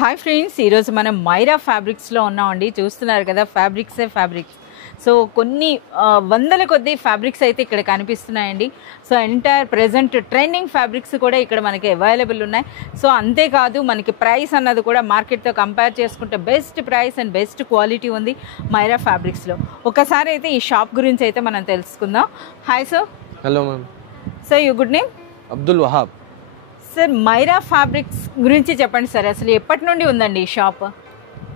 Hi friends, ఈరోజు మనం మైరా ఫ్యాబ్రిక్స్లో ఉన్నామండి. చూస్తున్నారు కదా, ఫ్యాబ్రిక్స్. సో కొన్ని వందల కొద్ది ఫ్యాబ్రిక్స్ అయితే ఇక్కడ కనిపిస్తున్నాయండి. So entire present trending fabrics కూడా ఇక్కడ మనకి అవైలబుల్ ఉన్నాయి. సో అంతేకాదు మనకి ప్రైస్ అన్నది కూడా మార్కెట్తో కంపేర్ చేసుకుంటే best price and best quality ఉంది మైరా ఫ్యాబ్రిక్స్లో. ఒకసారి అయితే ఈ షాప్ గురించి అయితే మనం తెలుసుకుందాం. Hi sir. Hello ma'am. Sir, you good name? Abdul Wahab. Sir Myra fabrics గురించి చెప్పండి సార్, అసలు ఎప్పటి నుండి ఉందండి ఈ షాప్?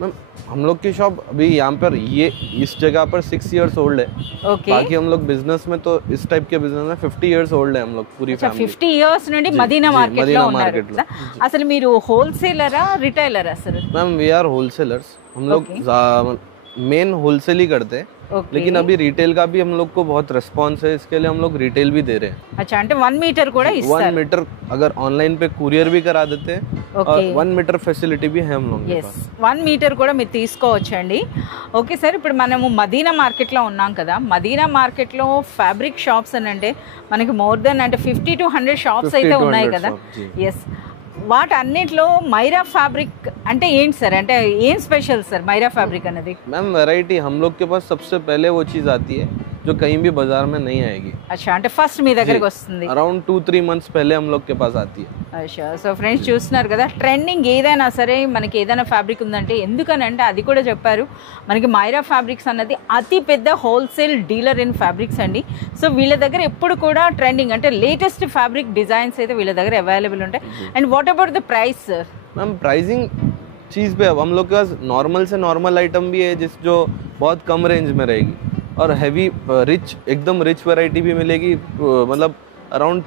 मैम हम लोग की शॉप अभी यहाँ पर ये इस जगह पर 6 इयर्स ओल्ड है. ओके. बाकी हम लोग बिजनेस में तो इस टाइप के बिजनेस में 50 इयर्स ओल्ड है हम लोग पूरी फैमिली. 50 इयर्स నుండి మదీనా మార్కెట్ లో ఉన్నారు. అసలు మీరు హోల్సేలరా రిటైలరా sir? Ma'am we are wholesalers. हम लोग मेन होलसेल ही करते हैं. लेकिन अभी रिटेल का भी हम लोग को बहुत रिस्पांस है, इसके लिए हम लोग रिटेल भी दे रहे हैं. अच्छा, అంటే 1 మీటర్ కూడా ఇస్తారు. 1 मीटर अगर ऑनलाइन पे कुरियर भी करा देते हैं. और 1 मीटर फैसिलिटी भी है हम लोग के पास. 1 మీటర్ కూడా మీరు తీసుకోవచ్చండి. ఓకే సార్, ఇప్పుడు మనము మదీనా మార్కెట్లో ఉన్నాం కదా. మదీనా మార్కెట్లో ఫ్యాబ్రిక్ షాప్స్ అని అంటే మనకి మోర్ దెన్ అంటే 50 to 100 షాప్స్ అయితే ఉన్నాయి కదా. ఎస్, వాటన్నిటిలో మైరా ఫ్యాబ్రిక్ అంటే ఏంటి సార్? అంటే ఏం స్పెషల్ సార్ మైరా ఫ్యాబ్రిక్ అనేది? मैम वैरायटी हम लोग के पास सबसे पहले वो चीज़ आती है जो कहीं भी बाजार में नहीं आएगी. अच्छा, అంటే ఫస్ట్ మీ దగ్గరికి వస్తుంది. अराउंड 2-3 मंथ्स पहले हम लोग के पास आती है. अच्छा, సో ఫ్రెండ్స్ చూస్తున్నారు కదా, ట్రెండింగ్ ఏదైనా సరే మనకి ఏదైనా ఫ్యాబ్రిక్ ఉందంటే ఎందుకనంటే అది కూడా చెప్పారు మనకి మైరా ఫ్యాబ్రిక్స్ అన్నది అతి పెద్ద హోల్సేల్ డీలర్ ఇన్ ఫ్యాబ్రిక్స్ అండి. సో వీళ్ళ దగ్గర ఎప్పుడు కూడా ట్రెండింగ్ అంటే లేటెస్ట్ ఫ్యాబ్రిక్ డిజైన్స్ అయితే వీళ్ళ దగ్గర అవైలబుల్ ఉంటాయి. And what about the price sir? Ma'am pricing चीज़ पे अब हम लोग के पास नॉर्मल से नॉर्मल आइटम भी है जो बहुत कम रेंज में रहेगी, और हैवी रिच एकदम रिच वैरायटी भी मिलेगी. मतलब अराउंड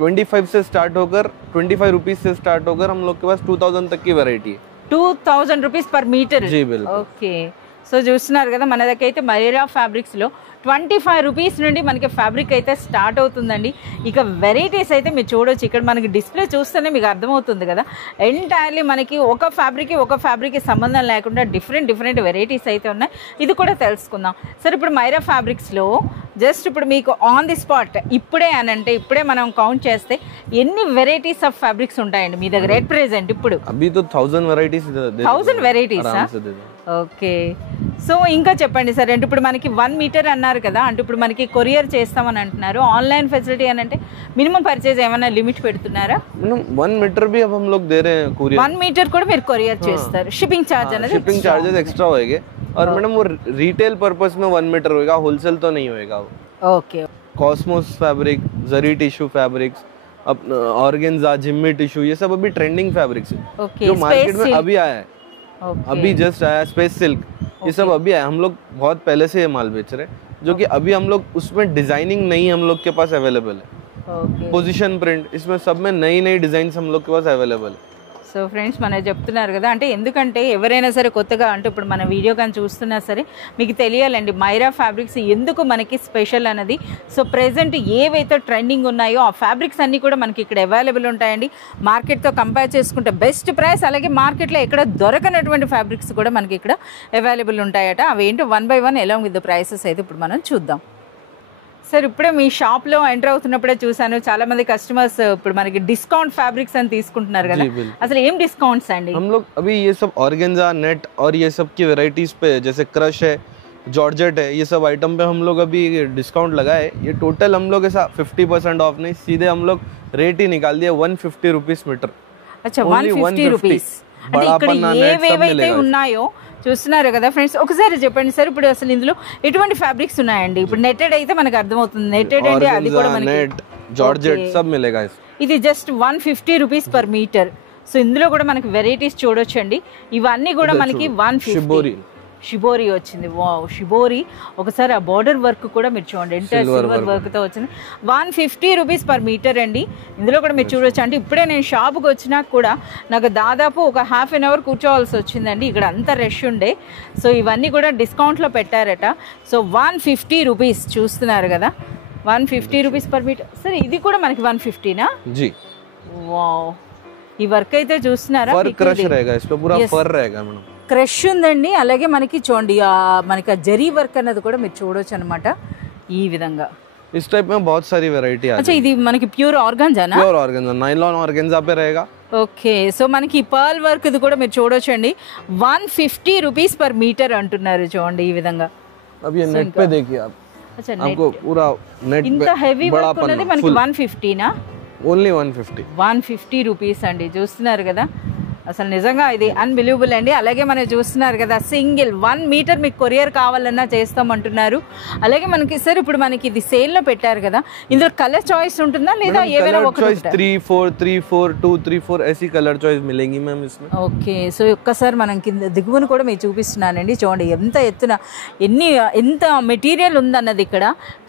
25 से स्टार्ट होकर 25 रुपीज़ से स्टार्ट होकर हम लोग के पास 2000 तक की वैरायटी है. 2000 రూపీస్ పర్ మీటర్? जी बिल्कुल. ఓకే. సో చూస్తున్నారు కదా, మన దగ్గర అయితే మైరా ఫ్యాబ్రిక్స్లో 25 రూపీస్ నుండి మనకి ఫ్యాబ్రిక్ అయితే స్టార్ట్ అవుతుందండి. ఇక వెరైటీస్ అయితే మీరు చూడవచ్చు, ఇక్కడ మనకి డిస్ప్లే చూస్తేనే మీకు అర్థమవుతుంది కదా. ఎంటైర్లీ మనకి ఒక ఫ్యాబ్రిక్కి సంబంధం లేకుండా డిఫరెంట్ వెరైటీస్ అయితే ఉన్నాయి. ఇది కూడా తెలుసుకుందాం సార్. ఇప్పుడు మైరా ఫ్యాబ్రిక్స్లో జస్ట్ ఇప్పుడు మీకు ఆన్ ది స్పాట్ ఇప్పుడే మనం కౌంట్ చేస్తే ఎన్ని వెరైటీస్ ఆఫ్ ఫ్యాబ్రిక్స్ ఉంటాయండి మీ దగ్గర ఎట్ ప్రెజెంట్? ఇప్పుడు अभी तो 1000 వెరైటీస్. ఓకే. సో ఇంకా చెప్పండి సార్, అంటే ఇప్పుడు మనకి 1 మీటర్ అన్నారు కదా, అంటే ఇప్పుడు మనకి కొరియర్ చేస్తామని అంటున్నారు. ఆన్లైన్ ఫెసిలిటీ అని అంటే మినిమం పర్చేజ్ ఏమైనా లిమిట్ పెడుతున్నారా? 1 मीटर भी अब हम लोग दे रहे हैं कुरियर. 1 మీటర్ కూడా మీరు కొరియర్ చేస్తారు. షిప్పింగ్ ఛార్జ్ అనేది शिपिंग चार्जेस एक्स्ट्रा होएंगे. और मैडम वो रिटेल पर्पस में 1 मीटर होएगा, होलसेल तो नहीं होएगा वो. Okay. Cosmos fabric, zari tissue fabrics, organza, Jimmy tissue, ये सब अभी ट्रेंडिंग फैब्रिक्स है. ओके. जो मार्केट में अभी आया है. ओके. अभी जस्ट आया स्पेस सिल्क, ये सब अभी आया. हम लोग बहुत पहले से ये माल बेच रहे हैं, जो कि अभी हम लोग उसमें डिजाइनिंग नहीं हम लोग के पास अवेलेबल है. पोजीशन प्रिंट, इसमें सब में नई डिजाइन हम लोग के पास अवेलेबल है. సో ఫ్రెండ్స్, మనం చెప్తున్నారు కదా, అంటే ఎందుకంటే ఎవరైనా సరే కొత్తగా అంటే ఇప్పుడు మన వీడియో కానీ చూస్తున్నా సరే మీకు తెలియాలండి మైరా ఫ్యాబ్రిక్స్ ఎందుకు మనకి స్పెషల్ అన్నది. సో ప్రెజెంట్ ఏవైతే ట్రెండింగ్ ఉన్నాయో ఆ ఫ్యాబ్రిక్స్ అన్నీ కూడా మనకి ఇక్కడ అవైలబుల్ ఉంటాయండి. మార్కెట్తో కంపేర్ చేసుకుంటే బెస్ట్ ప్రైస్, అలాగే మార్కెట్లో ఎక్కడ దొరకనటువంటి ఫ్యాబ్రిక్స్ కూడా మనకి ఇక్కడ అవైలబుల్ ఉంటాయట. అవి ఏంటో 1 by 1 along with the prices అయితే ఇప్పుడు మనం చూద్దాం. సార్, ఇప్పుడే మీ షాప్లో ఎంటర్ అవుతున్నప్పుడే చూసాను చాలా మంది కస్టమర్స్ ఇప్పుడు మనకి డిస్కౌంట్ ఫ్యాబ్రిక్స్ అని తీసుకుంటున్నారు కదా. అసలు ఏం డిస్కౌంట్స్ అండి? हम लोग अभी ये सब ऑर्गेन्जा, नेट और ये सब की वैरायटीज पे, जैसे क्रश है, जॉर्जेट है, ये सब आइटम पे हम लोग अभी डिस्काउंट लगाए. ये टोटल हम लोग ऐसा 50% ऑफ नहीं, सीधे हम लोग रेट ही निकाल दिया 150 रुपीस मीटर. अच्छा, 150 రూపీస్. అంటే ఇక్కడ ఏవేవైతే ఉన్నాయో చూస్తున్నారు కదా ఫ్రెండ్స్. ఒకసారి చెప్పండి సార్, ఇప్పుడు అసలు ఇందులో ఎటువంటి ఫ్యాబ్రిక్స్ ఉన్నాయండి? ఇప్పుడు నెట్టెడ్ అయితే మనకు అర్థమవుతుంది, నెట్టెడ్ అంటే అది కూడా మనకి नेट, जॉर्जेट सब मिलेगा. ఇది just 150 rupees per metre. So ఇందులో కూడా మనకి వెరైటీస్ చూడొచ్చండి. ఇవన్నీ కూడా మనకి 150. షిబోరి వచ్చింది. Wow, shibori. ఒకసారి ఆ బార్డర్ వర్క్ కూడా మీరు చూడండి, ఎంటైర్ సిల్వర్ వర్క్తో వచ్చింది. 150 రూపీస్ పర్ మీటర్ అండి. ఇందులో కూడా మీరు చూడొచ్చు. అంటే ఇప్పుడే నేను షాప్కి వచ్చినా కూడా నాకు దాదాపు ఒక ½ an hour కూర్చోవాల్సి వచ్చిందండి, ఇక్కడ అంత రష్ ఉండే. సో ఇవన్నీ కూడా డిస్కౌంట్లో పెట్టారట. సో 150 రూపీస్ చూస్తున్నారు కదా, 150 రూపీస్ పర్ మీటర్. సరే, ఇది కూడా మనకి 150నా? जी. వావ్, ఈ వర్క్ అయితే చూస్తున్నారా? क्रश रहेगा, इस पे पूरा फर रहेगा मैडम. క్రష్ ఉందండి. అలాగే మనకి చూడండి మనకి ఆ జరీ వర్క్ అన్నది కూడా మీరు చూడొచ్చు అనమాట ఈ విధంగా. इस टाइप में बहुत सारी वैरायटी आ. अच्छा, ఇది మనకి ప్యూర్ ఆర్గాంజానా? प्योर ऑर्गेन्जा, नायलॉन ऑर्गेन्जा पे रहेगा. ఓకే, సో మనకి పర్ల్ వర్క్ ఇది కూడా మీరు చూడొచ్చండి. 150 రూపీస్ పర్ మీటర్ అంటున్నారు. చూడండి ఈ విధంగా. अब ये नेट पे देखिए आप, अच्छा, आपको पूरा नेट ఇంత पे హెవీ बड़ा వర్క్ ఉన్నది पन्ना మనకి full, 150నా? ओनली 150. 150 రూపీస్ అండి. చూస్తున్నారు కదా, అసలు నిజంగా ఇది అన్బిలీవబుల్ అండి. అలాగే మనం చూస్తున్నారు కదా, సింగిల్ 1 మీటర్ మీకు కొరియర్ కావాలన్నా చేస్తామంటున్నారు. అలాగే మనకి సార్ ఇప్పుడు మనకి ఇది సేల్లో పెట్టారు కదా, ఇందులో కలర్ చాయిస్ ఉంటుందా లేదా ఏవైనా ఒక चॉइस 3 4 3 4 2 3 4 ऐसी कलर चॉइस मिलेंगी मैम इसमें. ఓకే, సో ఒక్కసారి మనం కింద దిగువను కూడా మీకు చూపిస్తున్నానండి. చూడండి ఎంత ఎత్తున ఎంత మెటీరియల్ ఉందన్నది ఇక్కడ.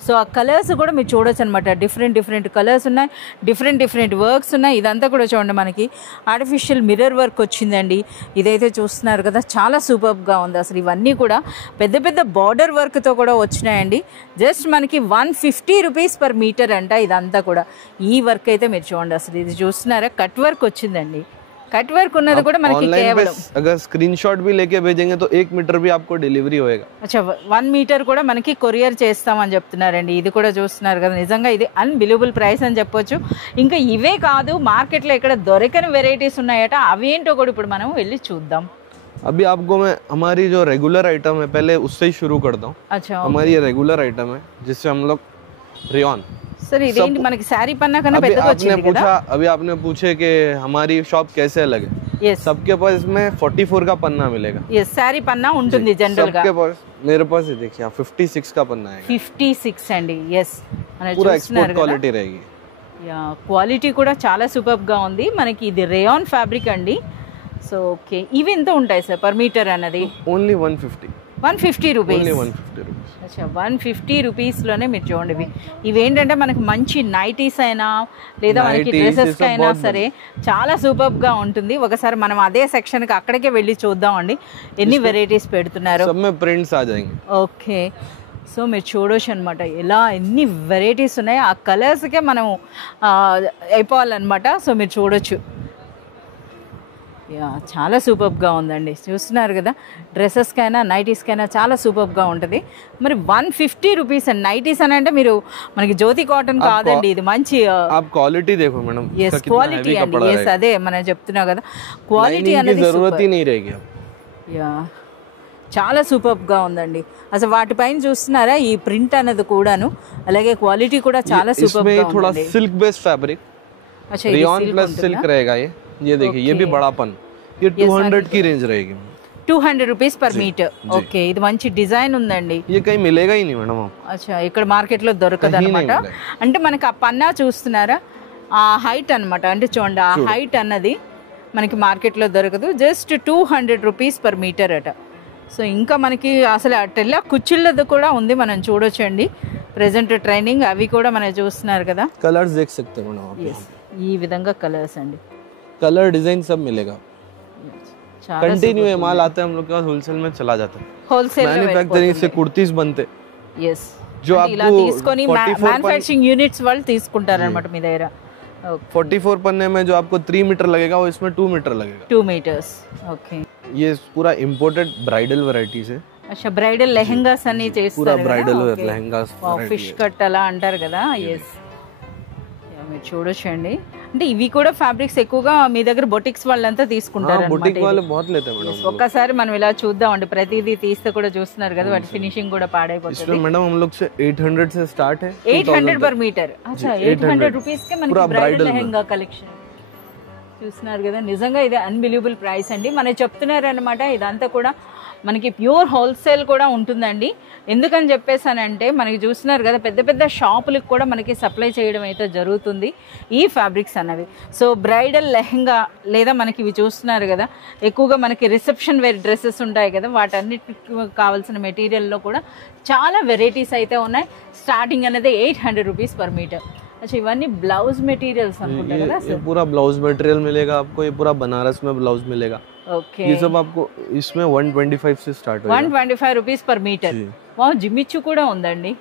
సో ఆ కలర్స్ కూడా మీరు చూడొచ్చు అనమాట. డిఫరెంట్ కలర్స్ ఉన్నాయి, డిఫరెంట్ వర్క్స్ ఉన్నాయి. ఇదంతా కూడా చూడండి మనకి ఆర్టిఫిషియల్ మిర్రర్ వర్క్ వచ్చిందండి. ఇదైతే చూస్తున్నారు కదా, చాలా సూపర్గా ఉంది. అసలు ఇవన్నీ కూడా పెద్ద బార్డర్ వర్క్తో కూడా వచ్చినాయండి. జస్ట్ మనకి 150 రూపీస్ పర్ మీటర్ అంట ఇదంతా కూడా. ఈ వర్క్ అయితే మీరు చూడండి, అసలు ఇది చూస్తున్నారా, కట్ వర్క్ వచ్చిందండి. కట్ వర్క్ ఉన్నది కూడా మనకి కేవలం अगर स्क्रीनशॉट भी लेके भेजेंगे तो 1 मीटर भी आपको डिलीवरी होएगा. అచ్చా, 1 మీటర్ కూడా మనకి కొరియర్ చేస్తామని చెప్తున్నారండి. ఇది కూడా చూస్తున్నారు కదా, నిజంగా ఇది అన్బిలీవబుల్ ప్రైస్ అని చెప్పొచ్చు. ఇంకా ఇవే కాదు, మార్కెట్లో ఇక్కడ దొరకని వెరైటీస్ ఉన్నాయట. అవేంటో కూడా ఇప్పుడు మనం వెళ్ళి చూద్దాం. अभी आपको मैं हमारी जो रेगुलर आइटम है पहले उससे ही शुरू करता हूँ. अच्छा, हमारी ये रेगुलर आइटम है जिससे हम लोग रेयॉन. सर ఇదేంటి మనకి శారీ పన్నా కన్నా పెద్దగా వచ్చింది కదా. अभी आपने पूछे कि हमारी शॉप कैसे अलग है. yes, सबके पास इसमें 44 का पन्ना मिलेगा. yes, శారీ పన్నా ఉంటుంది జనరల్ గా. सबके पास, मेरे पास ये देखिए आप 56 का पन्ना है. 56 అండి. yes, पूरा एक्सपोर्ट क्वालिटी रहेगी. యా, క్వాలిటీ కూడా చాలా సూపర్ గా ఉంది. మనకి ఇది రేయాన్ ఫ్యాబ్రిక్ అండి. సో ఓకే, ఇవి ఎంత ఉంటాయి సార్ పర్ మీటర్ అన్నది? Only 150 rupees. Only 150 rupees. అచ్చా, 150 రూపీస్లోనే మీరు చూడండి. ఇవేంటంటే మనకి మంచి నైటీస్ అయినా లేదా మనకి డ్రెస్సెస్కి అయినా సరే చాలా సూపర్గా ఉంటుంది. ఒకసారి మనం అదే సెక్షన్కి అక్కడికే వెళ్ళి చూద్దాం అండి ఎన్ని వెరైటీస్ పెడుతున్నారు. ప్రింట్స్ ఆ జాయేంగే. ఓకే, సో మీరు చూడొచ్చు అనమాట ఎలా ఎన్ని వెరైటీస్ ఉన్నాయో. ఆ కలర్స్కే మనం అయిపోవాలన్నమాట. సో మీరు చూడొచ్చు. యా, చాలా సూపర్గా ఉందండి. చూస్తున్నారు కదా, డ్రెస్సెస్కైనా నైటీస్కైనా చాలా సూపర్గా ఉంటుంది. మరి 150 రూపీస్ అండి. నైటీస్ అని అంటే మీరు మనకి జ్యోతి కాటన్ కాదండి, ఇది మంచి క్వాలిటీ देखो मैडम. yes, క్వాలిటీ అండి. yes, అదే మనం చెప్తున్నాం కదా, క్వాలిటీ అనేది యా చాలా సూపర్గా ఉందండి. అసలు వాటిపైన చూస్తున్నారా ఈ ప్రింట్ అనేది కూడాను, అలాగే క్వాలిటీ కూడా చాలా సూపర్గా ఉంది. Silk based fabric, rayon plus silk रहेगा ये. ये देखिए, ये भी बड़ापन, ये 200 की रेंज रहेगी. 200 రూపీస్ పర్ మీటర్. ఓకే, ఇది మంచి డిజైన్ ఉందండి. ये कहीं मिलेगा ही नहीं मैडम. అచ్చా, ఇక్కడ మార్కెట్లో దొరకదు అనమాట. అంటే మనకి ఆ పన్నా చూస్తున్నారా, ఆ హైట్ అనమాట. అంటే చూడండి, ఆ హైట్ అన్నది మనకి మార్కెట్లో దొరకదు. జస్ట్ 200 రూపీస్ పర్ మీటర్ అట. సో ఇంకా మనకి అసలు అట్టెల్లా కుచ్చిళ్ళది కూడా ఉంది, మనం చూడొచ్చండి. ప్రెసెంట్ ట్రైనింగ్ అవి కూడా మనం చూస్తున్నారు కదా. కలర్స్ देख सकते हो मैडम. ఈ విధంగా కలర్స్ అండి, कलर डिजाइन सब मिलेगा. कंटिन्यू है माल आता है हम लोग के पास, होलसेल में चला जाता है. होलसेल मैन्युफैक्चरिंग से कुर्तीज बनते. yes, जो ఇలా आपको తీసుకొని మ్యానుఫ్యాక్చరింగ్ యూనిట్స్ వాళ్ళు తీసుకుంటారు అన్నమాట మీ దగ్గర. 44 पन्ने में जो आपको 3 मीटर लगेगा वो इसमें 2 मीटर लगेगा. 2 మీటర్స్. ఓకే, ये पूरा इंपोर्टेड ब्राइडल वैरायटीज है. అచ్చా, బ్రైడల్ లెహంగాస్ అన్ని చేస్తారు. पूरा ब्राइडल लहंगास, ఫిష్ కట్ అలా అంటారు కదా. ఎస్, మీరు చూడొచ్చండి. అంటే ఇవి కూడా ఫ్యాబ్రిక్స్ ఎక్కువగా మీ దగ్గర బొటిక్స్ వాళ్ళంతా తీసుకుంటారు అన్నమాట. बुटीक वाले बहुत लेते हैं मैडम. ఒక్కసారి మనం ఇలా చూద్దాం అండి, ప్రతిదీ తీస్తే కూడా చూస్తున్నారు కదా, వాటి ఫినిషింగ్ కూడా పాడైపోతుంది. इसमें मैडम हम लोग से 800 से स्टार्ट है. 800 పర్ మీటర్. అచ్చా, 800 రూపీస్ కే మనకి బ్రైడల్ లెహంగా కలెక్షన్ చూస్తున్నారు కదా. నిజంగా ఇది అన్బిలీవబుల్ ప్రైస్ అండి. మనం చెప్తున్నారు అనమాట, ఇదంతా కూడా మనకి ప్యూర్ హోల్సేల్ కూడా ఉంటుందండి. ఎందుకని చెప్పేసానంటే మనకి చూస్తున్నారు కదా, పెద్ద షాపులకు కూడా మనకి సప్లై చేయడం అయితే జరుగుతుంది ఈ ఫ్యాబ్రిక్స్ అన్నవి. సో బ్రైడల్ లెహంగా లేదా మనకి ఇవి చూస్తున్నారు కదా, ఎక్కువగా మనకి రిసెప్షన్ వేర్ డ్రెస్సెస్ ఉంటాయి కదా, వాటన్నిటికి కావాల్సిన మెటీరియల్లో కూడా చాలా వెరైటీస్ అయితే ఉన్నాయి. స్టార్టింగ్ అనేది 800 రూపీస్ పర్ మీటర్. अच्छा, इवన్నీ బ్లౌజ్ మెటీరియల్స్ అనుకుంటా కదా ये पूरा ब्लाउज मटेरियल मिलेगा आपको. ये पूरा बनारस में ब्लाउज मिलेगा. ఓకే, ये सब आपको इसमें 125 से स्टार्ट होगा. 125 rupees per metre. Wow, Jimmy Choo కూడా ఉందండి.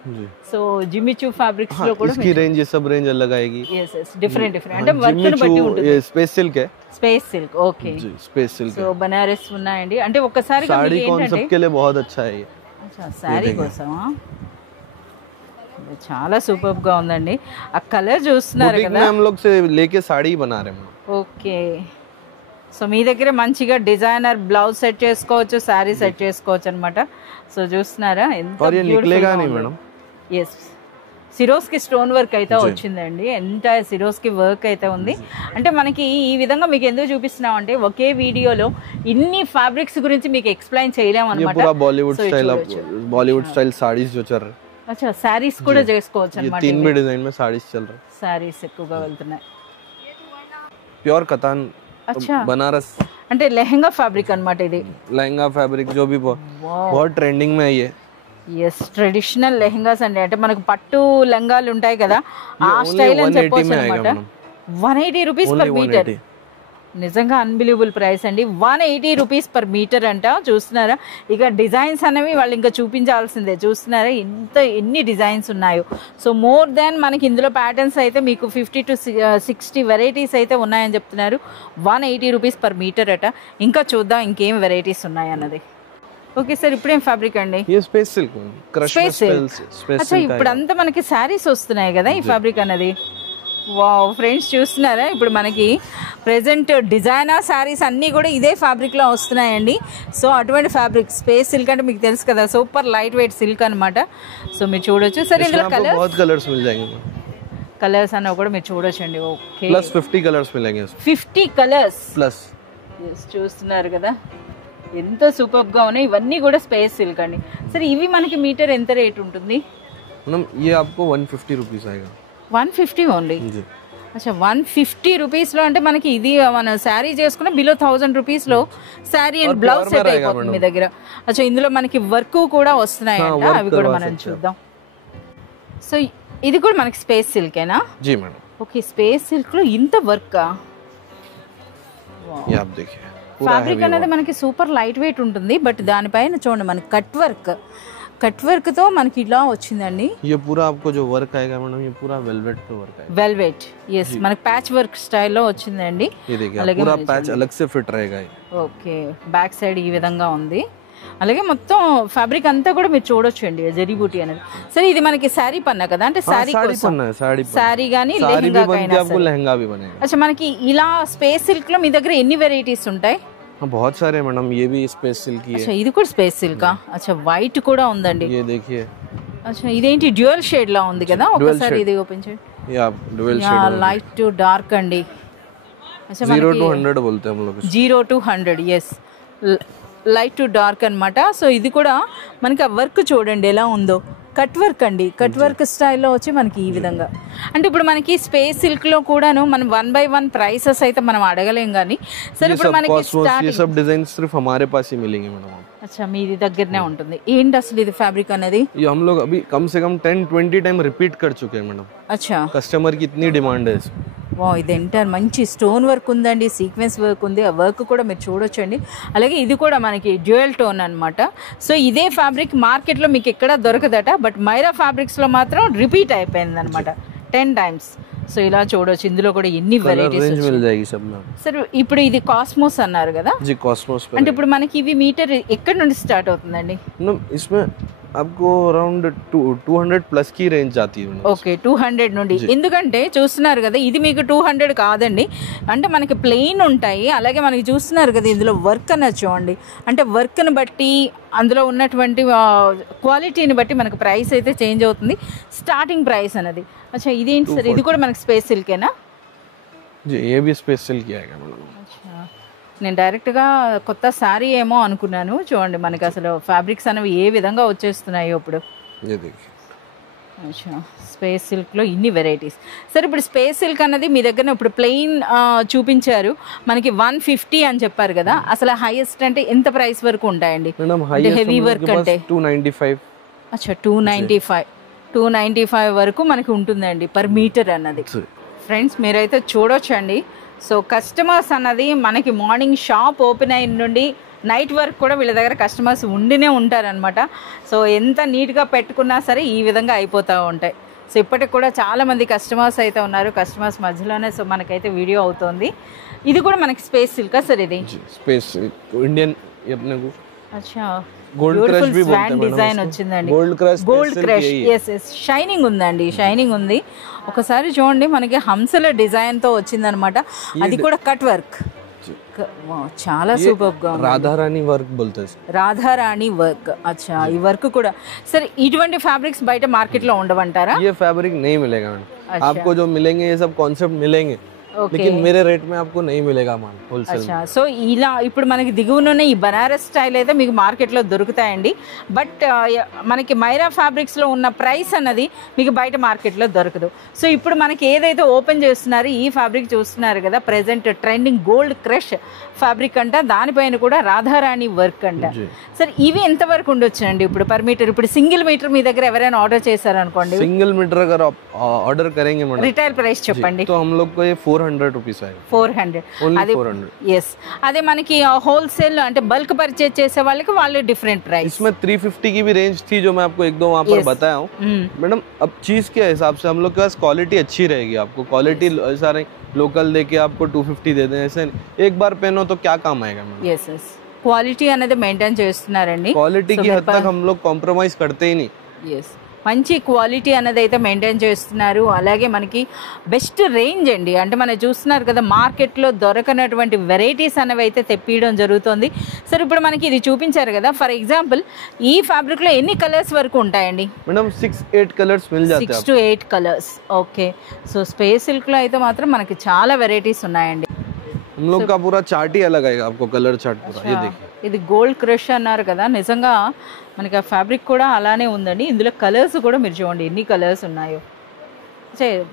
సో జిమ్మిచు ఫ్యాబ్రిక్స్ లో కూడా इसकी रेंज, ये सब रेंज अलग आएगी. yes డిఫరెంట్ అంటే వర్క్ ని బట్టి ఉంటుంది. ये स्पेस सिल्क है. Space silk. ఓకే, जी स्पेस सिल्क. సో బనారస్ ఉన్నాయండి. అంటే ఒక్కసారి साड़ी कॉन्सेप्ट के लिए बहुत अच्छा है ये. अच्छा, సారీ కోసమా? చాలా సూపర్ గా ఉందండి. ఆ కలర్ చూస్తున్నారు కదా. हम लोग से लेके साड़ी बना रहे हैं. Okay, okay. సో మీ దగ్గర మంచిగా డిజైనర్ బ్లౌజ్ సెట్ చేసుకోవచ్చు, శారీ సెట్ చేసుకోవచ్చు అనమాట. సో చూస్తున్నారా ఎంత నికలేగా नहीं मैडम. ఎస్, సిరోస్ కి స్టోన్ వర్క్ అయితే వచ్చిందండి. ఎంటైర్ సిరోస్ కి వర్క్ అయితే ఉంది. అంటే మనకి ఈ విధంగా మీకు ఎందుకు చూపిస్తున్నాం అంటే ఒకే వీడియోలో ఇన్ని ఫ్యాబ్రిక్స్ గురించి మీకు ఎక్స్ప్లెయిన్ చేయలేము అనమాట. बॉलीवुड स्टाइल साड़ीज जो चल रहा है. अच्छा साड़ीज కూడా చేసుకోవచ్చు అన్నమాట. 3 में डिजाइन में साड़ीज चल रहा है. సారీస్ ఎక్కువగా వెళ్తున్నాయి. प्योर कतान. अच्छा बनारस అంటే లెహంగా ఫ్యాబ్రిక్ అన్నమాట ఇది. लहंगा फैब्रिक जो भी बहुत ट्रेंडिंग में है ये. ఎస్, ట్రెడిషనల్ లెహంగాస్ అండి. అంటే మనకు పట్టు లంగాలు ఉంటాయి కదా, ఆ స్టైల్ అని చెప్పొచ్చు అనమాట. 180 రూపీస్ పర్ మీటర్. నిజంగా అన్బిలీవబుల్ ప్రైస్ అండి. 180 రూపీస్ పర్ మీటర్ అంట. చూస్తున్నారా, ఇక డిజైన్స్ అనేవి వాళ్ళు ఇంకా చూపించాల్సిందే. చూస్తున్నారా ఎన్ని డిజైన్స్ ఉన్నాయో. సో మోర్ దాన్ మనకి ఇందులో ప్యాటర్న్స్ అయితే మీకు 50 to 60 వెరైటీస్ అయితే ఉన్నాయని చెప్తున్నారు. 180 రూపీస్ పర్ మీటర్ అట. ఇంకా చూద్దాం ఇంకేం వెరైటీస్ ఉన్నాయన్నది. ఓకే సార్, ఇప్పుడేం ఫ్యాబ్రిక్ అండి? Space silk. అచ్చా, ఇప్పుడు అంతా మనకి శారీస్ వస్తున్నాయి కదా ఈ ఫ్యాబ్రిక్ అన్నది. వావ్ ఫ్రెండ్స్, చూస్తున్నారా ఇప్పుడు మనకి ప్రెసెంట్ డిజైనర్ శారీస్ అన్నీ కూడా ఇదే ఫ్యాబ్రిక్లో వస్తున్నాయండి. సో అటువంటి ఫ్యాబ్రిక్ స్పేస్ సిల్క్ అంటే మీకు తెలుసు కదా, సూపర్ లైట్ వెయిట్ సిల్క్ అనమాట. సో మీరు చూడొచ్చు. సరే ఇందులో కలర్స్ అన్న కూడా మీరు చూడొచ్చు అండి. ఓకే, ప్లస్ 50 కలర్స్ మిలేంగే. 50 కలర్స్ ప్లస్. చూస్తున్నారు కదా ఎంత సూపర్ గా ఉన్నాయి. ఇవన్నీ కూడా స్పేస్ సిల్క్ అండి. సరే ఇవి మనకి మీటర్ ఎంత రేట్ ఉంటుంది? मैडम ये आपको 150 रुपीस आएगा. 150 ఓన్లీ. అచ్చా, 150 రూపీస్ లో అంటే మనకి ఇది మన శారీ చేసుకున్న బిలో 1000 రూపీస్ లో శారీ అండ్ బ్లౌజ్ సెట్ అయిపోతుంది మీ దగ్గర. అచ్చా, ఇందులో మనకి వర్క్ కూడా వస్తున్నాయంట, అవి కూడా మనం చూద్దాం. సో ఇది కూడా మనకి స్పేస్ సిల్కేనా? जी मैडम. ఓకే, స్పేస్ సిల్క్ లో ఇంత వర్క్. ये आप देखिए ఫ్యాబ్రిక్ అనేది మనకి సూపర్ లైట్ వెయిట్ ఉంటుంది. బట్ దానిపైన చూడండి మనకి కట్ వర్క్ తో మనకి ఇలా వచ్చిందండి. ये पूरा आपको जो वर्क आएगा मैडम, ये पूरा वेलवेट पे वर्क आएगा. वेलवेट, यस, మనకి ప్యాచ్ వర్క్ స్టైల్లో వచ్చిందండి. ये देखिए पूरा पैच अलग से फिट रहेगा ये. ఓకే, బ్యాక్ సైడ్ ఈ విధంగా ఉంది. అలాగే మొత్తం ఫ్యాబ్రిక్ అంతా కూడా మీరు చూడొచ్చు అండి జరీ బూటీ అనేది. సరే ఇది మనకి శారీ పన్నా కదా, అంటే శారీ గానీ లెహంగా भी बनेगा. అచ్చా, మనకి ఇలా స్పేస్ సిల్క్ లో మీ దగ్గర ఎన్ని వెరైటీస్ ఉంటాయి? बहुत सारे मैडम. ये भी स्पेस सिल्क ही है. अच्छा, ఇది కూడా స్పేస్ సిల్కా? అచ్చా, వైట్ కూడా ఉందండి. ये देखिए. అచ్చా, ఇదేంటి డ్యూయల్ షేడ్ లా ఉంది కదా, ఒకసారి ఇది ఓపెన్ చేయండి. Yeah, dual shade. Light to dark అండి. అచ్చా, 0 to 100 बोलते हैं हम लोग. 0 to 100, yes, light to dark అన్నమాట. సో ఇది కూడా మనకి ఆ వర్క్ చూడండి ఎలా ఉందో. కట్ వర్క్ అండి, కట్ వర్క్ స్టైల్లో వచ్చి మనకి ఈ విధంగా. అంటే ఇప్పుడు మనకి స్పేస్ సిల్క్ లో కూడాను మనం 1 by 1 ప్రైసెస్ అయితే మనం అడగలేం కానీ. సరే ఇప్పుడు మనకి सब डिजाइन सिर्फ हमारे पास ही मिलेंगे मैडम. अच्छा, మీది దగ్గరనే ఉంటుంది. ఏంటి అసలు ఇది ఫ్యాబ్రిక్ అనేది? ये हम लोग अभी कम से कम 10-20 टाइम रिपीट कर चुके हैं मैडम. अच्छा, कस्टमर की इतनी डिमांड है. వా, ఇది ఎంటర్ మంచి స్టోన్ వర్క్ ఉందండి, సీక్వెన్స్ వర్క్ ఉంది. ఆ వర్క్ కూడా మీరు చూడొచ్చండి. అలాగే ఇది కూడా మనకి డ్యూయల్ టోన్ అనమాట. సో ఇదే ఫ్యాబ్రిక్ మార్కెట్లో మీకు ఎక్కడ దొరకదట, బట్ మైరా ఫ్యాబ్రిక్స్లో మాత్రం రిపీట్ అయిపోయింది అనమాట 10 times. సో ఇలా చూడొచ్చు. ఇందులో కూడా ఎన్ని వెరైటీస్. సరే ఇప్పుడు ఇది కాస్మోస్ అన్నారు కదా, అంటే ఇప్పుడు మనకి ఇవి మీటర్ ఎక్కడి నుండి స్టార్ట్ అవుతుందండి? आपको अराउंड 200 प्लस की रेंज आती है. ఓకే, 200 నుండి. ఎందుకంటే చూస్తున్నారు కదా ఇది మీకు 200 కాదండి. అంటే మనకి ప్లెయిన్ ఉంటాయి. అలాగే మనకి చూస్తున్నారు కదా ఇందులో వర్క్ అన్నది చూడండి. అంటే వర్క్ని బట్టి అందులో ఉన్నటువంటి క్వాలిటీని బట్టి మనకు ప్రైస్ అయితే చేంజ్ అవుతుంది, స్టార్టింగ్ ప్రైస్ అనేది. అచ్చా, ఇదేంటి సార్, ఇది కూడా మనకి స్పేస్ సిల్కేనా? ये भी स्पेस सिल्क आएगा मैडम. నేను డైరెక్ట్గా కొత్త శారీ ఏమో అనుకున్నాను. చూడండి మనకి అసలు ఫ్యాబ్రిక్స్ అనేవి ఏ విధంగా వచ్చేస్తున్నాయో ఇప్పుడు. స్పేస్ సిల్క్లో ఇన్ని వెరైటీస్. సరే ఇప్పుడు స్పేస్ సిల్క్ అన్నది మీ దగ్గర ఇప్పుడు ప్లెయిన్ చూపించారు, మనకి 150 అని చెప్పారు కదా. అసలు హైయెస్ట్ అంటే ఎంత ప్రైస్ వరకు ఉంటాయండి? హెవీ వర్క్ అంటే 295. అచ్చా, 295 వరకు మనకి ఉంటుందండి పర్ మీటర్ అన్నది. ఫ్రెండ్స్ మీరైతే చూడొచ్చండి. సో కస్టమర్స్ అన్నది మనకి మార్నింగ్ షాప్ ఓపెన్ అయిన నుండి నైట్ వర్క్ కూడా వీళ్ళ దగ్గర కస్టమర్స్ ఉండినే ఉంటారనమాట. సో ఎంత నీట్గా పెట్టుకున్నా సరే ఈ విధంగా అయిపోతూ ఉంటాయి. సో ఇప్పటికి కూడా చాలామంది కస్టమర్స్ అయితే ఉన్నారు. కస్టమర్స్ మధ్యలోనే సో మనకైతే వీడియో అవుతుంది. ఇది కూడా మనకి స్పేస్ సిల్కా సార్? ఇది స్పేస్ ఇండియన్ అచ్చా గోల్డ్ క్రష్ भी बोलते हैं డిజైన్ వచ్చిందండి, gold crush gold crush. Yes yes, shining ఉందండి, షైనింగ్ ఉంది. ఒకసారి చూడండి, మనకి హంసల డిజైన్ తో వచ్చిందనమాట, అది కూడా కట్ వర్క్. చాలా సూపర్ గా ఉంది. రాధారాణి వర్క్ बोलते हैं, రాధారాణి వర్క్. అచ్చా, ఈ వర్క్ కూడా సరే. ఇటువంటి ఫ్యాబ్రిక్స్ బయట మార్కెట్ లో ఉండవంటారా? ये फैब्रिक नहीं मिलेगा मैडम, आपको जो मिलेंगे ये सब कॉन्सेप्ट मिलेंगे, लेकिन मेरे रेट में आपको नहीं मिलेगा माल होलसेल. అచ్చా, సో ఇలా ఇప్పుడు మనకి దిగువనున్న ఈ బనారస్ స్టైల్ అయితే మీకు మార్కెట్లో దొరుకుతాయండి. బట్ మనకి మైరా ఫ్యాబ్రిక్స్లో ఉన్న ప్రైస్ అన్నది మీకు బయట మార్కెట్లో దొరకదు. సో ఇప్పుడు మనకి ఏదైతే ఓపెన్ చేస్తున్నారు ఈ ఫ్యాబ్రిక్ చూస్తున్నారు కదా, present trending gold crush fabric అంట, దానిపైన కూడా రాధారాణి వర్క్ అంట. సరే, ఇవి ఎంత వరకు ఉండొచ్చు అండి ఇప్పుడు పర్ మీటర్? ఇప్పుడు సింగిల్ మీటర్ మీ దగ్గర ఎవరైనా ఆర్డర్ చేశారనుకోండి, सिंगल मीटर अगर आप ऑर्डर करेंगे मैडम, రిటైల్ ప్రైస్ చెప్పండి. तो हम लोग को ये 400 रुपीस आएगा. 400. Only 400. ఎస్, అదే మనకి హోల్సేల్ అంటే బల్క్ పర్చేజ్ చేసే వాళ్ళకి వాళ్ళు డిఫరెంట్ ప్రైస్. इसमें 350 की भी रेंज थी जो मैं आपको एक दो वहाँ पर बताया हूँ मैडम. अब चीज के हिसाब से हम लोग के पास क्वालिटी अच्छी रहेगी, आपको क्वालिटी ऐसा नहीं लोकल देके आपको 250 दे दें, ऐसे एक बार पहनो तो क्या काम आएगा मैडम. ఎస్ ఎస్, క్వాలిటీ అనేది మెయింటైన్ చేస్తున్నారండి. क्वालिटी की हद तक हम लोग कॉम्प्रोमाइज करते ही नहीं. ఎస్, మంచి క్వాలిటీ అనేది అయితే మెయింటైన్ చేస్తున్నారు. అలాగే మనకి బెస్ట్ రేంజ్ అండి, అంటే మనం చూస్తున్నారు కదా మార్కెట్లో దొరకనటువంటి వెరైటీస్ అనేవి అయితే తెప్పియడం జరుగుతుంది. సరే, ఇప్పుడు మనకి ఇది చూపించారు కదా, ఫర్ ఎగ్జాంపుల్ ఈ ఫ్యాబ్రిక్లో ఎన్ని కలర్స్ వరకు ఉంటాయండి? मैडम 6-8 కలర్స్ मिल जाते हैं. 6 to 8 colours. Okay, so space సిల్క్లో అయితే మాత్రం మనకి చాలా వెరైటీస్ ఉన్నాయండి. हम लोग का पूरा चार्ट ही अलग आएगा आपको, कलर चार्ट पूरा. ये देखिए, ఇది గోల్డ్ క్రష్ అన్నారు కదా, నిజంగా మనకి ఆ ఫ్యాబ్రిక్ కూడా అలానే ఉందండి. ఇందులో కలర్స్ కూడా మీరు చూడండి ఎన్ని కలర్స్ ఉన్నాయో,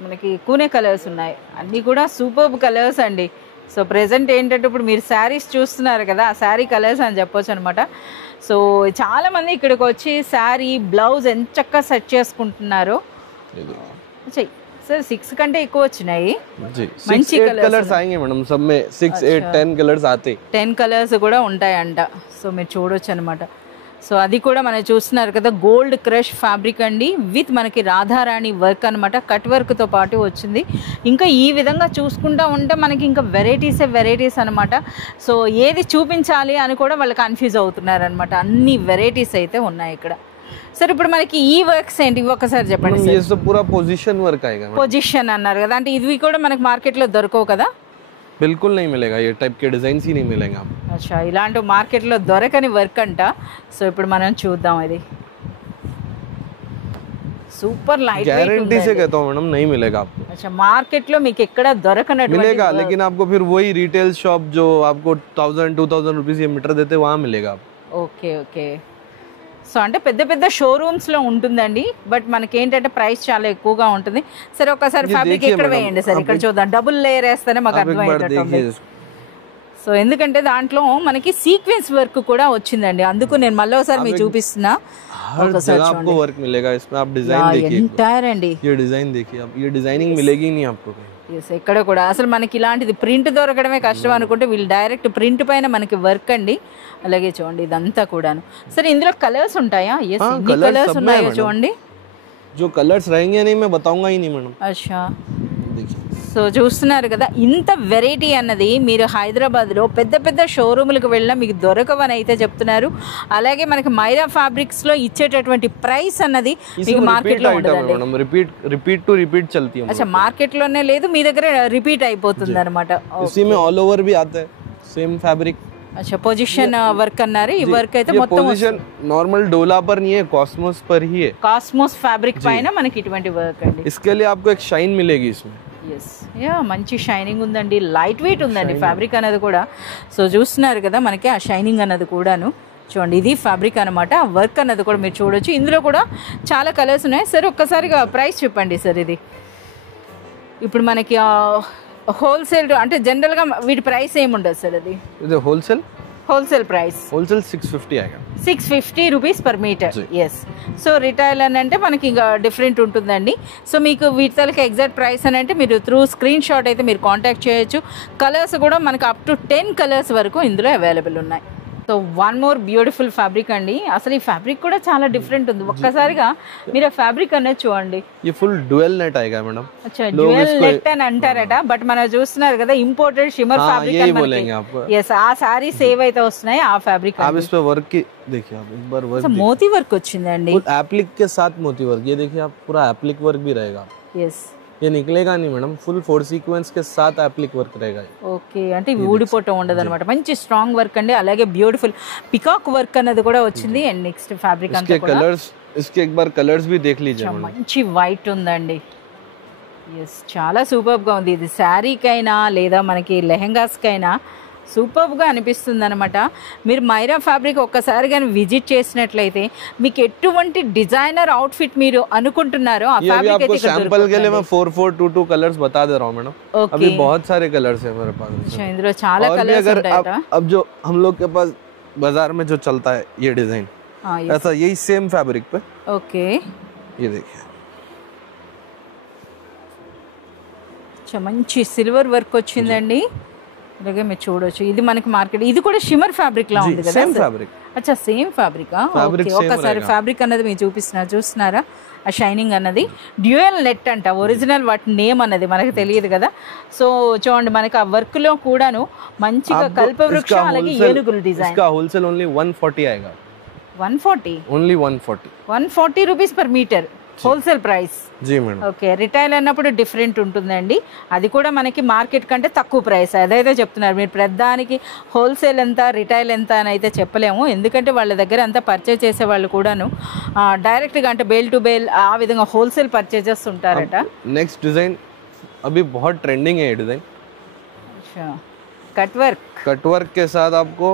మనకి ఎక్కువనే కలర్స్ ఉన్నాయి, అన్నీ కూడా సూపర్బ్ కలర్స్ అండి. సో ప్రెసెంట్ ఏంటంటే ఇప్పుడు మీరు శారీస్ చూస్తున్నారు కదా, ఆ శారీ కలర్స్ అని చెప్పొచ్చు అనమాట. సో చాలామంది ఇక్కడికి వచ్చి శారీ బ్లౌజ్ ఎంత చక్కగా సెట్ చేసుకుంటున్నారో. सर 6 కంటే ఎక్కువ వచ్చినాయి. మంచి కలర్స్ आएंगे मैडम, सब में 6 8 10 కలర్స్ आते. 10 కలర్స్ కూడా ఉంటాయంట. సో మీరు చూడొచ్చు అనమాట. సో అది కూడా మనం చూస్తున్నారు కదా, గోల్డ్ క్రష్ ఫ్యాబ్రిక్ అండి, విత్ మనకి రాధారాణి వర్క్ అనమాట, కట్ వర్క్తో పాటు వచ్చింది. ఇంకా ఈ విధంగా చూసుకుంటూ ఉంటే మనకి ఇంకా వెరైటీస్ అనమాట. సో ఏది చూపించాలి అని కూడా వాళ్ళు కన్ఫ్యూజ్ అవుతున్నారు అనమాట, అన్ని వెరైటీస్ అయితే ఉన్నాయి ఇక్కడ. సరే, ఇప్పుడు మనకి ఈ వర్క్స్ ఏంటి ఒకసారి చెప్పండి. ये सब पूरा पोजीशन वर्क आएगा. పొజిషన్ అన్నారు కదా, అంటే ఇవి కూడా మనకి మార్కెట్లో దొరకవు కదా? बिल्कुल नहीं मिलेगा, ये टाइप के डिजाइन ही नहीं मिलेंगे आपको. అచ్చా, ఇలాంటి మార్కెట్లో దొరకని వర్క్ అంట. సో ఇప్పుడు మనం చూద్దాం, ఇది సూపర్ లైట్ వెయిట్ गारंटी से कहता हूँ मैडम, नहीं मिलेगा आपको. अच्छा, मार्केट లో మీకు ఎక్కడ దొరకనటువంటి मिलेगा, लेकिन आपको फिर वही रिटेल शॉप जो आपको 1000-2000 रुपीस ये मीटर देते वहाँ मिलेगा आपको. Okay okay. సో అంటే పెద్ద పెద్ద షోరూమ్స్లో ఉంటుందండి, బట్ మనకి ఏంటంటే ప్రైస్ చాలా ఎక్కువగా ఉంటుంది. సరే, ఒకసారి ఫ్యాబ్రిక్ ఇక్కడ వేయండి సార్, ఇక్కడ చూద్దాం. డబుల్ లేయర్ వేస్తేనే మాకు అర్థమయ్యేటట్టు. సో ఎందుకంటే దాంట్లో మనకి సీక్వెన్స్ వర్క్ కూడా వచ్చిందండి, అందుకు నేను మళ్ళీ ఒకసారి మీకు చూపిస్తున్నా. आपको वर्क मिलेगा इसमें, आप डिजाइन देखिए. ఎంటైర్ అండి, ये डिजाइन देखिए आप, ये डिजाइनिंग मिलेगी नहीं आपको. ఎస్, ఎక్కడ కూడా అసలు మనకి ఇలాంటిది ప్రింట్ దొరకడమే కష్టం అనుకుంటే వీళ్ళు డైరెక్ట్ ప్రింట్ పైన మనకి వర్క్ అండి. అలాగే చూడండి ఇదంతా కూడాను. సరే, ఇందులో కలర్స్ ఉంటాయా? ఎస్, ఇన్ని కలర్స్ ఉన్నాయో చూడండి. जो कलर्स रहेंगे नहीं मैं बताऊंगा ही नहीं मैडम. అచ్చా, సో చూస్తున్నారు కదా, ఇంత వెరైటీ అన్నది మీరు హైదరాబాద్లో పెద్ద పెద్ద షోరూములకు వెళ్ళినా మీకు దొరకవని అయితే చెప్తున్నారు. అలాగే మనకి మైరా ఫ్యాబ్రిక్స్లో ఇచ్చేటటువంటి ప్రైస్ అన్నది మీకు మార్కెట్లో ఉండదండి. रिपीट चलती है. అచ్చా, మార్కెట్లోనే లేదు, మీ దగ్గర రిపీట్ అయిపోతుంది అనమాట. इसी में ऑल ओवर भी आता है सेम फैब्रिक. अच्छा, पोजीशन वर्क करना रे, ये वर्क అయితే మొత్తం పొజిషన్ నార్మల్ డోలా पर नहीं है, कॉस्मोस पर ही है. కాస్మోస్ ఫ్యాబ్రిక్ పైన మనకి ఇటువంటి వర్క్ అండి. इसके लिए आपको एक शाइन मिलेगी इसमें. ఎస్, యా, మంచి షైనింగ్ ఉందండి, లైట్ వెయిట్ ఉందండి ఫ్యాబ్రిక్ అనేది కూడా. సో చూస్తున్నారు కదా మనకి ఆ షైనింగ్ అన్నది కూడాను. చూడండి, ఇది ఫ్యాబ్రిక్ అనమాట, వర్క్ అన్నది కూడా మీరు చూడొచ్చు. ఇందులో కూడా చాలా కలర్స్ ఉన్నాయి. సరే, ఒక్కసారిగా ప్రైస్ చెప్పండి సార్. ఇది ఇప్పుడు మనకి హోల్సేల్ అంటే జనరల్గా వీటి ప్రైస్ ఏముండదు సార్? అది ఇది హోల్సేల్ ప్రైస్ 650 आएगा. 650 rupees per metre. Yes, so retail అని అంటే మనకి ఇంకా డిఫరెంట్ ఉంటుందండి. సో మీకు వీటికి ఎగ్జాక్ట్ ప్రైస్ అని అంటే మీరు త్రూ స్క్రీన్ షాట్ అయితే మీరు కాంటాక్ట్ చేయొచ్చు. కలర్స్ కూడా మనకి అప్ టు 10 కలర్స్ వరకు ఇందులో అవైలబుల్ ఉన్నాయి. So one more beautiful fabric అండి. అసలు ఈ ఫ్యాబ్రిక్ కూడా చాలా డిఫరెంట్ ఉంది. ఒక్కసారిగా మీరు ఆ ఫ్యాబ్రిక్ అనేది చూడండి. ये फुल ड्यूअल नेट आएगा मैडम. अच्छा ड्यूअल नेट అని అంటారట. బట్ మనం చూస్తున్నారు కదా ఇంపోర్టెడ్ షిమ్మర్ ఫ్యాబ్రిక్ यही बोलेंगे आपको. yes ఆ సారీ సేవ్ అయితే వస్తున్నాయి ఆ ఫ్యాబ్రిక్. आप इस पे वर्क की देखिए, आप एक बार वर्क మోతీ వర్క్ వచ్చిందండి. फुल एप्लिक के साथ मोती वर्क. ये देखिए आप पूरा एप्लिक वर्क भी रहेगा. yes ये निकलेगा नहीं मैडम, फुल 4 सीक्वेंस के साथ एप्लिक वर्क रहेगा. ఓకే అంటే ఇవి ఊడిపోవటం ఉండదు అనమాట. మంచి స్ట్రాంగ్ వర్క్ అండి. అలాగే బ్యూటిఫుల్ పికాక్ వర్క్ అన్నది కూడా వచ్చింది. అండ్ నెక్స్ట్ ఫ్యాబ్రిక్ అంతా కూడా कलर्स, इसके एक बार कलर्स भी देख लीजिए मैडम. మంచి వైట్ ఉందండి. ఎస్ చాలా సూపర్గా ఉంది. ఇది శారీకైనా లేదా మనకి లెహెంగాస్కైనా సూపర్గా అనిపిస్తుంది అనమాట. మీరు మైరా ఫ్యాబ్రిక్ ఒక్కసారి కానీ విజిట్ చేసినట్లయితే మీకు ఎటువంటి డిజైనర్ అవుట్ఫిట్ మీరు అనుకుంటున్నారో ఆ ఫ్యాబ్రిక్ అయితే ఇక్కడ सैंपल के लिए मैं 4422 कलर्स बता दे रहा हूं मैडम. अभी बहुत सारे कलर्स हैं मेरे पास. ఇందులో చాలా కలర్స్ ఉంటాయట. अब जो हम लोग के पास बाजार में जो चलता है ये डिजाइन, ऐसा यही सेम फैब्रिक पे. ओके ये देखिए మంచి సిల్వర్ వర్క్ వచ్చిందండి. అలాగే మీరు చూడొచ్చు ఇది మనకి మార్కెట్ ఇది కూడా షిమ్మర్ ఫ్యాబ్రిక్ లా ఉంది కదా. Same fabric. అచ్చా సేమ్ ఫ్యాబ్రికా. ఓకే ఒకసారి ఫ్యాబ్రిక్ అన్నది మీరు చూస్తున్నారా ఆ షైనింగ్ అన్నది. డ్యూయల్ నెట్ అంట ఒరిజినల్ వాటి నేమ్ అన్నది మనకి తెలియదు కదా. సో చూడండి మనకి ఆ వర్క్ లో కూడాను మంచిగా కల్పవృక్ష అలాగే ఏనుగుల డిజైన్. इसका होलसेल ओनली 140 आएगा. 140 only 140. 140 rupees per metre wholesale price. जी मैडम. ఓకే రిటైల్ అన్నప్పుడు డిఫరెంట్ ఉంటుందండి. అది కూడా మనకి మార్కెట్ కంటే తక్కువ ప్రైస్ అదైతే చెప్తున్నారు. మీరు ప్రధానికి హోల్సేల్ ఎంత రిటైల్ ఎంత అని అయితే చెప్పలేము. ఎందుకంటే వాళ్ళ దగ్గర అంతా పర్చేజ్ చేసే వాళ్ళు కూడాను డైరెక్ట్గా అంటే బేల్ టు బేల్ ఆ విధంగా హోల్సేల్ పర్చేజెస్ ఉంటారట. नेक्स्ट डिजाइन अभी बहुत ट्रेंडिंग है ये डिजाइन. अच्छा कट वर्क के साथ आपको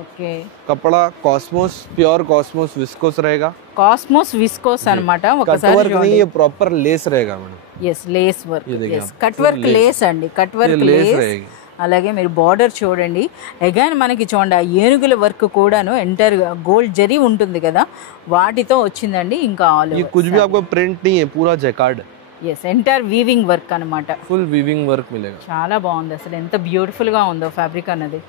ఓకే कपड़ा कॉस्मोस, प्योर कॉस्मोस विस्कोस रहेगा. కాస్మోస్ విస్కోస్ అన్నమాట. कट ఒకసారి वर्क नहीं, ये प्रॉपर लेस रहेगा madam. Yes lace work. Yes cut work lace అండి. Cut work lace. అలాగే మీరు బార్డర్ చూడండి. అగైన్ మనకి చూడండి ఆ ఏనుగుల వర్క్ కూడాను ఎంటర్ గోల్డ్ జరీ ఉంటుంది కదా వాటితో వచ్చిందండి. ఇంకా ఆల్ ये कुछ भी आपको प्रिंट नहीं है, पूरा jacquard. Yes entire weaving work అన్నమాట. फुल वीविंग वर्क मिलेगा. చాలా బాగుంది. అసలు ఎంత బ్యూటిఫుల్ గా ఉందో ఫ్యాబ్రిక్ అన్నది.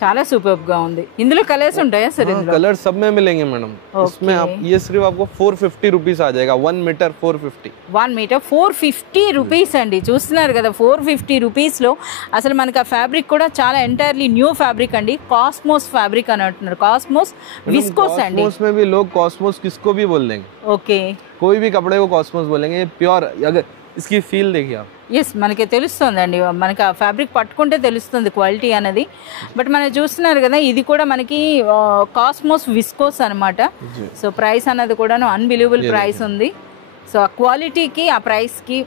చాలా సూపర్ గా ఉంది. ఇందులో కలర్స్ ఉంటాయా సార్? कलर सब में मिलेंगे मैडम. इसमें आप ये सिर्फ आपको 450 रुपीस आ जाएगा. 1 मीटर 450. 1 మీటర్ 450 రూపీస్ అండి. చూస్తున్నారు కదా 450 రూపీస్ లో అసలు మనకి ఆ ఫ్యాబ్రిక్ కూడా చాలా ఎంటైర్లీ న్యూ ఫ్యాబ్రిక్ అండి. కాస్మోస్ ఫ్యాబ్రిక్ అని అంటున్నారు. కాస్మోస్ విస్కోస్ అండి. कॉस्मोस में भी लोग कॉस्मोस किसको भी बोल देंगे. ఓకే कोई भी कपड़े को कॉस्मोस बोलेंगे. ये प्योर, अगर इसकी फील देखिए आप. ఎస్ మనకి తెలుస్తుందండి. మనకి ఆ ఫ్యాబ్రిక్ పట్టుకుంటే తెలుస్తుంది క్వాలిటీ అనేది. బట్ మనం చూస్తున్నారు కదా ఇది కూడా మనకి కాస్మోస్ విస్కోస్ అనమాట. సో ప్రైస్ అన్నది కూడాను అన్బిలీవబుల్ ప్రైస్ ఉంది. సో ఆ క్వాలిటీకి ఆ ప్రైస్కి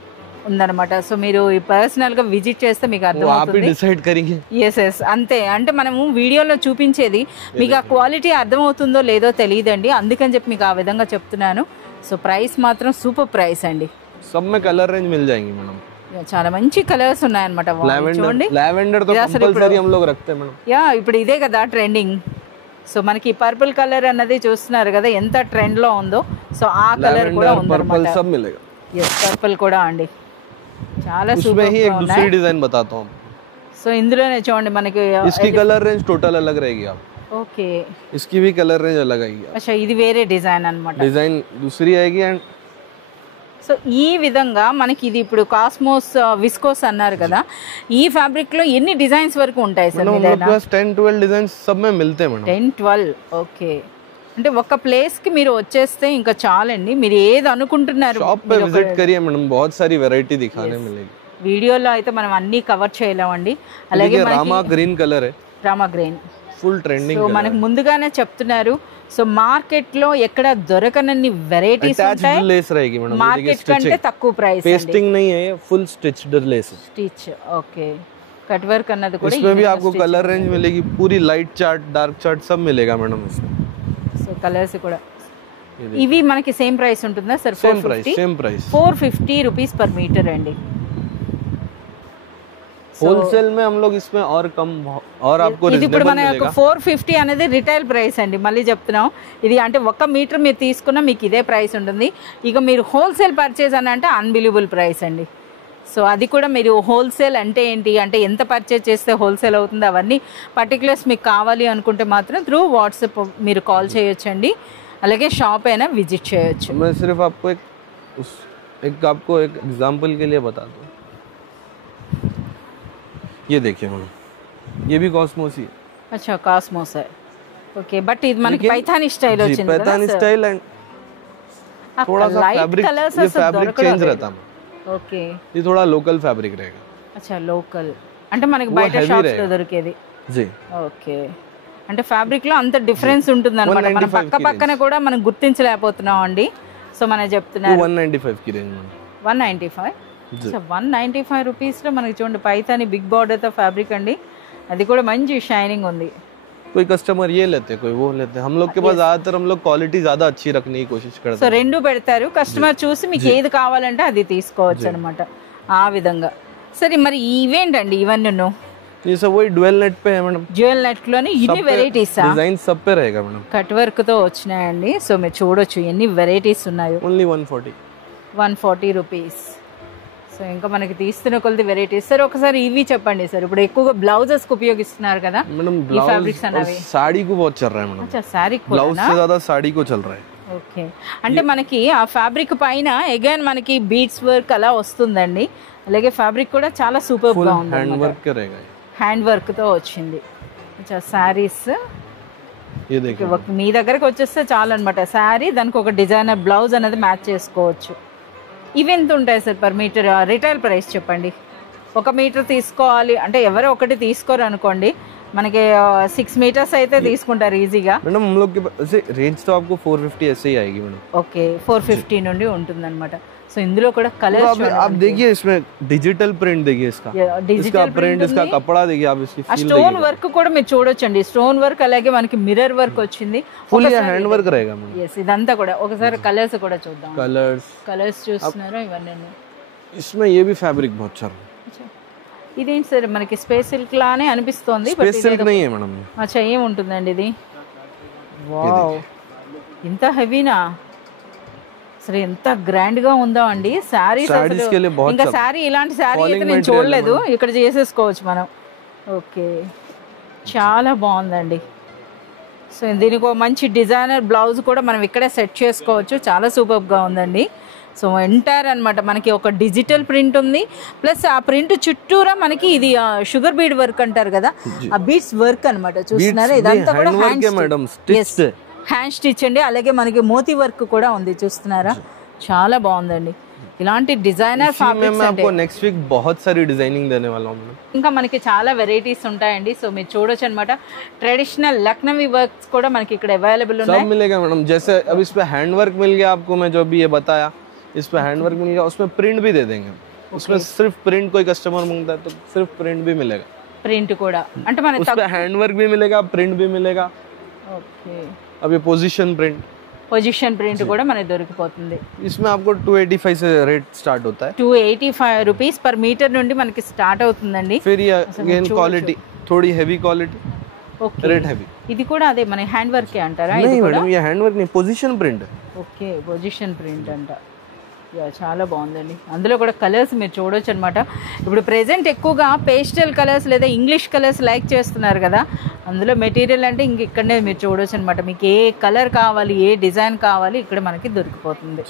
ఉందన్నమాట. సో మీరు పర్సనల్గా విజిట్ చేస్తే మీకు అర్థమవుతుంది. ఎస్ అంతే. అంటే మనము వీడియోలో చూపించేది మీకు ఆ క్వాలిటీ అర్థమవుతుందో లేదో తెలియదండి. అందుకని చెప్పి మీకు ఆ విధంగా చెప్తున్నాను. సో ప్రైస్ మాత్రం సూపర్ ప్రైస్ అండి. सब में कलर रेंज मिल जाएंगी मैडम. చాలా మంచి కలర్స్ ఉన్నాయన్నమాట. చూడండి లావెండర్ తో కంపల్సరీ हम लोग रखते हैं मैडम. యా ఇప్పుడు ఇదే కదా ట్రెండింగ్. సో మనకి పర్పుల్ కలర్ అన్నది చూస్తున్నారు కదా ఎంత ట్రెండ్ లో ఉందో. సో ఆ కలర్ కూడా ఉందన్నమాట. सब मिलेगा. yes పర్పుల్ కూడా అండి. చాలా उसमें సూపర్ ही एक दूसरी डिजाइन बताता हूं. సో ఇందులోనే చూడండి మనకి इसकी कलर रेंज टोटल अलग रहेगी आप. ఓకే इसकी भी कलर रेंज अलग आएगी. अच्छा ఇది వేరే డిజైన్ అన్నమాట. डिजाइन दूसरी आएगी. एंड సో ఈ విధంగా మనకి ఇది ఇప్పుడు కాస్మోస్ విస్కోస్ అన్నారు కదా ఈ ఫ్యాబ్రిక్ లో ఎన్ని డిజైన్స్ వరకు ఉంటాయి సార్? 10-12 డిజైన్స్ सब में मिलते हैं मैडम. 10-12 ఓకే. అంటే ఒక ప్లేస్ కి మీరు వచ్చేస్తే ఇంకా చాలండి. మీరు ఏది అనుకుంటున్నారు షాప్ पे विजिट करिए मैडम. बहुत सारी वैरायटी दिखाने मिलेगी. వీడియోలో అయితే మనం అన్ని కవర్ చేయలేమండి. అలాగే రామా గ్రీన్ కలర్ है. Rama green full trending. So మనకు ముందుగానే చెప్తున్నారు. సో మార్కెట్ లో ఎక్కడ దొరకనన్ని వెరైటీస్ ఉంటాయి. लेस रहेगी मैडम. మార్కెట్ కంటే తక్కువ ప్రైస్. पेस्टिंग नहीं है, ये full stitched less. Stitch okay. Cut work అన్నది కూడా इसमें भी आपको कलर रेंज मिलेगी. पूरी लाइट चार्ट, डार्क चार्ट सब मिलेगा मैडम इसमें. సో కలర్స్ కూడా ఇవి మనకి సేమ్ ప్రైస్ ఉంటుందా sir? Same price 450 rupees per metre అండి. होलसेल में हम लोग इसमें और कम और आपको ఇది ఇప్పుడు మనకు 450 అనేది రిటైల్ ప్రైస్ అండి. మళ్ళీ చెప్తున్నాం ఇది అంటే 1 మీటర్ మీరు తీసుకున్నా మీకు ఇదే ప్రైస్ ఉంటుంది. ఇక మీరు హోల్సేల్ పర్చేజ్ అని అంటే అన్బిలీవబుల్ ప్రైస్ అండి. సో అది కూడా మీరు హోల్సేల్ అంటే ఏంటి, అంటే ఎంత పర్చేజ్ చేస్తే హోల్సేల్ అవుతుంది, అవన్నీ పర్టికులర్స్ మీకు కావాలి అనుకుంటే మాత్రం త్రూ వాట్సాప్ మీరు కాల్ చేయొచ్చండి. అలాగే షాప్ అయినా విజిట్ చేయొచ్చు. मैं सिर्फ आपको आपको एक एग्जांपल के लिए बता दूं. ये देखिए मैडम, ये भी कॉस्मोस ही है. अच्छा కాస్మోస్. ఓకే, బట్ ఇది మనకి పైథానీ స్టైల్ వచ్చింది కదా. पैथानी स्टाइल एंड थोड़ा सा फैब्रिक, ये फैब्रिक चेंज रहता है. ఓకే, ये थोड़ा लोकल फैब्रिक रहेगा. అచ్చా లోకల్ అంటే మనకి బయట షాప్స్ లో దొరికేది. जी ఓకే, అంటే ఫ్యాబ్రిక్ లో అంత డిఫరెన్స్ ఉంటుంది అనమాట. మన పక్క పక్కన కూడా మనం గుర్తించలేకపోతున్నాం అండి. సో మనం చెప్తున్నారు 195 की रेंज में 195. సో 195 రూపీస్లో మనకి చూడండి పైథానీ బిగ్ బార్డర్తో ఫ్యాబ్రిక్ అండి. అది కూడా మంచి షైనింగ్ ఉంది. कोई कस्टमर ये लेते, कोई वो लेते. हम लोग के पास ज्यादातर हम लोग क्वालिटी ज्यादा अच्छी रखने की कोशिश करते हैं. సో రెండు పెడతారు, కస్టమర్ చూసి మీకు ఏది కావాలంటే అది తీసుకోవచ్చు అనమాట. ఆ విధంగా. సరే, మరి ఇవేంటండి ఇవన్నీ? ये सब वही ड्यूल नेट पे है मैडम. డ్యూయల్ నెట్ లోని ఇన్ని వెరైటీస్ डिजाइन सब पे रहेगा मैडम. కట్ వర్క్ తో వచ్చినాయండి. సో మీరు చూడొచ్చు ఎన్ని వెరైటీస్ ఉన్నాయో. Only 140 rupees. సో ఇంకా మనకి తీస్తున్న కొద్ది వెరైటీస్. సార్ ఒకసారి ఇవి చెప్పండి సార్. ఇప్పుడు ఎక్కువగా బ్లౌజెస్ కు ఉపయోగిస్తున్నారు కదా मैडम. ఈ ఫ్యాబ్రిక్స్ అనేవి. साड़ी को बहुत चल रहा है मैडम. अच्छा साड़ी को ब्लाउज से ज्यादा साड़ी को चल रहा है. ఓకే, అంటే మనకి ఆ ఫ్యాబ్రిక్ పైన అగైన్ మనకి బీడ్స్ వర్క్ అలా వస్తుందండి. అలాగే ఫ్యాబ్రిక్ కూడా చాలా సూపర్ గా ఉంది. हैंड वर्क रहेगा. హ్యాండ్ వర్క్ తో వచ్చింది. అచ్చా సారీస్. ये देखिए, మీ దగ్గరకు వచ్చేస్తే చాలు అనమాట. శారీ దానికి ఒక డిజైనర్ బ్లౌజ్ అనేది మ్యాచ్ చేసుకోవచ్చు. ఇవి ఎంత ఉంటాయి sir per metre? Retail price చెప్పండి. 1 మీటర్ తీసుకోవాలి అంటే ఎవరో ఒకటి తీసుకోరు అనుకోండి, మనకి 6 మీటర్స్ అయితే తీసుకుంటారు ఈజీగా. मैडम हम लोग के रेंज तो आपको 450 ऐसे ही आएगी मैडम. ఓకే, 450 నుండి ఉంటుంది అనమాట. సో ఇందులో కూడా కలర్స్ आप देखिए, इसमें डिजिटल प्रिंट देखिए, इसका प्रिंट, इसका कपड़ा देखिए आप, इसकी ఆ స్టోన్ వర్క్ కూడా మీరు చూడొచ్చండి. స్టోన్ వర్క్ అలాగే మనకి మిర్రర్ వర్క్ వచ్చింది. फुल ये हैंड वर्क रहेगा मैडम. yes ఇదంతా కూడా. ఒకసారి కలర్స్ కూడా చూద్దాం. कलर्स చూస్తున్నారా ఇవన్నీ? इसमें ये भी फैब्रिक बहुत अच्छा है. ఇదేంటి సార్ మనకి స్పేస్ సిల్క్ లానే అనిపిస్తోంది. स्पेस सिल्क नहीं है मैडम. అచ్చా ఏముంటుందండి ఇది? వావ్, ఇంత హెవీనా? అసలు ఎంత గ్రాండ్ గా ఉందో అండి శారీస్. ఇంకా శారీ ఇలాంటి శారీ అయితే నేను చూడలేదు. ఇక్కడ చేసేసుకోవచ్చు మనం. ఓకే, చాలా బాగుందండి. సో దీనికి ఒక మంచి డిజైనర్ బ్లౌజ్ కూడా మనం ఇక్కడే సెట్ చేసుకోవచ్చు. చాలా సూపర్ గా ఉందండి. సో ఎంటైర్ అనమాట మనకి ఒక డిజిటల్ ప్రింట్ ఉంది. ప్లస్ ఆ ప్రింట్ చుట్టూరా మనకి ఇది షుగర్ బీడ్ వర్క్ అంటారు కదా, ఆ బీడ్స్ వర్క్ అనమాట. చూస్తున్నారా ఇదంతా కూడా హ్యాండ్ స్టిచ్ అండి. అలాగే మనకి మోతీ వర్క్ కూడా ఉంది. చూస్తున్నారా చాలా బాగుందండి. ఇలాంటి డిజైనర్ ఫ్యాబ్రిక్స్ అంటే నెక్స్ట్ వీక్ बहुत सारी डिजाइनिंग देने वाला हूं. ఇంకా మనకి చాలా వెరైటీస్ ఉంటాయండి. సో మీరు చూడొచ్చు అనమాట. ట్రెడిషనల్ లక్నవీ వర్క్స్ కూడా మనకి ఇక్కడ అవైలబుల్ ఉన్నాయి. सब मिलेगा मैडम. जैसे अब इस पे हैंड वर्क मिल गया आपको, मैं जो अभी ये बताया, इस पे हैंड वर्क मिल गया, उसमें प्रिंट भी दे देंगे. उसमें सिर्फ प्रिंट कोई कस्टमर मांगता है तो सिर्फ प्रिंट भी मिलेगा. ప్రింట్ కూడా అంటే మనకి उस पे हैंड वर्क भी मिलेगा, प्रिंट भी मिलेगा. ఓకే, अब ये पोजीशन प्रिंट, పొజిషన్ ప్రింట్ కూడా మనకి దొరికిపోతుంది. इसमें आपको 285 से रेट स्टार्ट होता है. 285 రూపీస్ పర్ మీటర్ నుండి మనకి స్టార్ట్ అవుతుందండి. फिर ये अगेन क्वालिटी थोड़ी heavy quality. Okay, rate heavy. ఇది కూడా అదే మన హ్యాండ్ వర్క్ అంటారా? ఇది नहीं కూడా मैडम, ये हैंड वर्क नहीं, position print. Okay, position print అంట. యా చాలా బాగుందండి. అందులో కూడా కలర్స్ మీరు చూడొచ్చు అనమాట. ఇప్పుడు ప్రెజెంట్ ఎక్కువగా పేస్టల్ కలర్స్ లేదా ఇంగ్లీష్ కలర్స్ లైక్ చేస్తున్నారు కదా, అందులో మెటీరియల్ అంటే ఇంక ఇక్కడనే మీరు చూడొచ్చు అనమాట. మీకు ఏ కలర్ కావాలి, ఏ డిజైన్ కావాలి ఇక్కడ మనకి దొరికిపోతుంది.